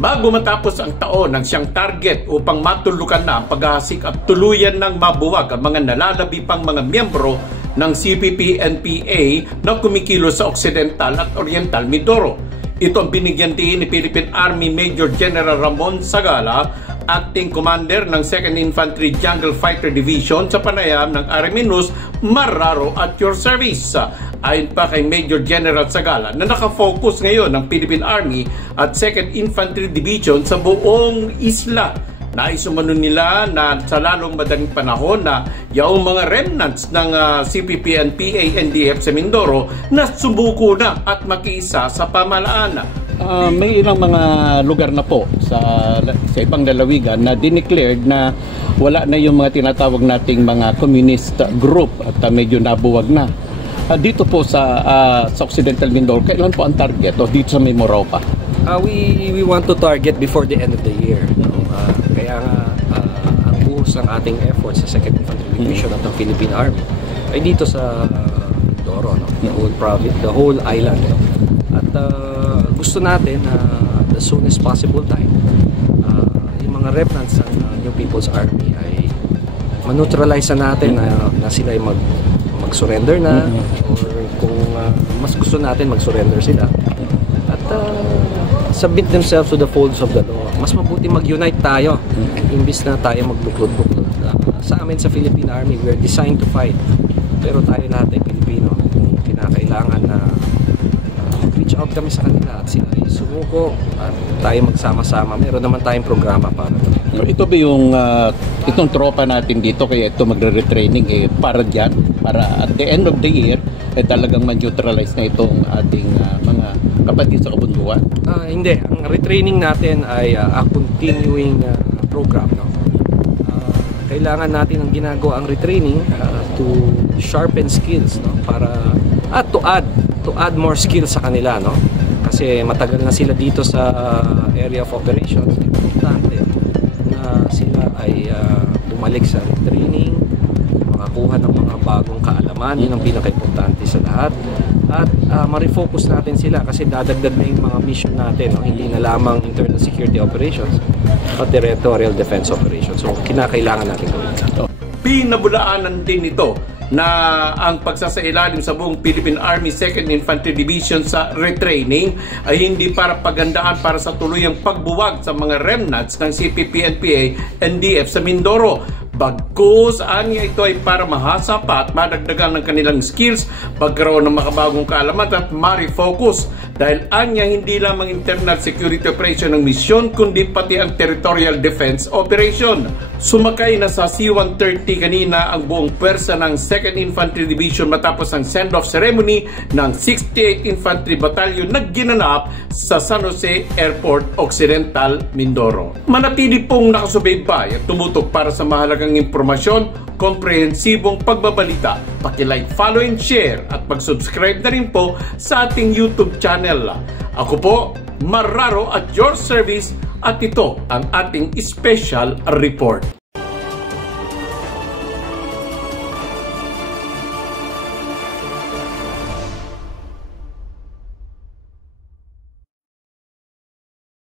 Bago matapos ang taon ng siyang target upang matulukan na ang paghahasik at tuluyan ng mabuwag ang mga nalalabi pang mga miyembro ng CPP-NPA na kumikilos sa Occidental at Oriental Mindoro. Ito ang binigyan din ni Philippine Army Major General Ramon Sagala, Acting Commander ng 2nd Infantry Jungle Fighter Division sa panayam ng Arminus Marraro at your service. Ayon pa kay Major General Sagala na nakafocus ngayon ng Philippine Army at 2nd Infantry Division sa buong isla. Naisumano nila na sa lalong madaling panahon na yung mga remnants ng CPP-NPA NDF sa Mindoro na sumuko na at makiisa sa pamahalaan. May ilang mga lugar na po sa ibang lalawigan na dineclared na wala na yung mga tinatawag nating mga communist group at medyo nabuwag na. Dito po sa Occidental Mindoro, kailan po ang target o dito sa Mimoropa? We want to target before the end of the year. Kaya nga ang buhos ng ating efforts sa 2nd Infantry Division at ng Philippine Army ay dito sa Mindoro, no? The whole province, the whole island. No? At gusto natin the soonest possible time yung mga remnants ng New People's Army ay maneutralize natin na sila ay mag-surrender na or kung mas gusto natin mag-surrender sila at submit themselves to the folds of the law. Mas mabuti mag-unite tayo imbis na tayo magbuklod-buklod. Sa amin sa Philippine Army, we're designed to fight, pero tayo lahat ay Pilipino. Kinakailangan na reach out kami sa kanila at sila ay sumuko at tayo magsama-sama. Meron naman tayong programa para ito ba yung itong tropa natin dito kaya ito magre-retraining para dyan, para at the end of the year talagang ma-neutralize na itong ating mga kapatid sa kabunduan? Hindi. Ang retraining natin ay a continuing program. No? Kailangan natin ang ginagawa ang retraining to sharpen skills, no? Para to add more skills sa kanila, no? Kasi matagal na sila dito sa area of operations. Importante na sila ay bumalik sa training, makakuha ng mga bagong kaalaman. Yun ang pinaka-importante sa lahat. At ma-refocus natin sila kasi dadagdag na yung mga mission natin, no? Hindi na lamang internal security operations but territorial defense operations. So kinakailangan natin gawin ito. Pinabulaanan din ito na ang pagsasailalim sa buong Philippine Army 2nd Infantry Division sa retraining ay hindi para pagandaan para sa tuluyang pagbuwag sa mga remnants ng CPP-NPA NDF sa Mindoro. Bagkus, anya ito ay para mahasa pa at madagdagan ng kanilang skills, pagkaroon ng makabagong kaalaman at ma-refocus dahil anya hindi lamang internal security operation ng misyon kundi pati ang territorial defense operation. Sumakay na sa C-130 kanina ang buong pwersa ng 2nd Infantry Division matapos ang send-off ceremony ng 68th Infantry Battalion na ginanap sa San Jose Airport, Occidental Mindoro. Manatili pong nakasubaybay at tumutok para sa mahalagang impormasyon, komprehensibong pagbabalita. Paki-like, follow and share at mag-subscribe na rin po sa ating YouTube channel. Ako po, Marraro at your service at ito ang ating special report.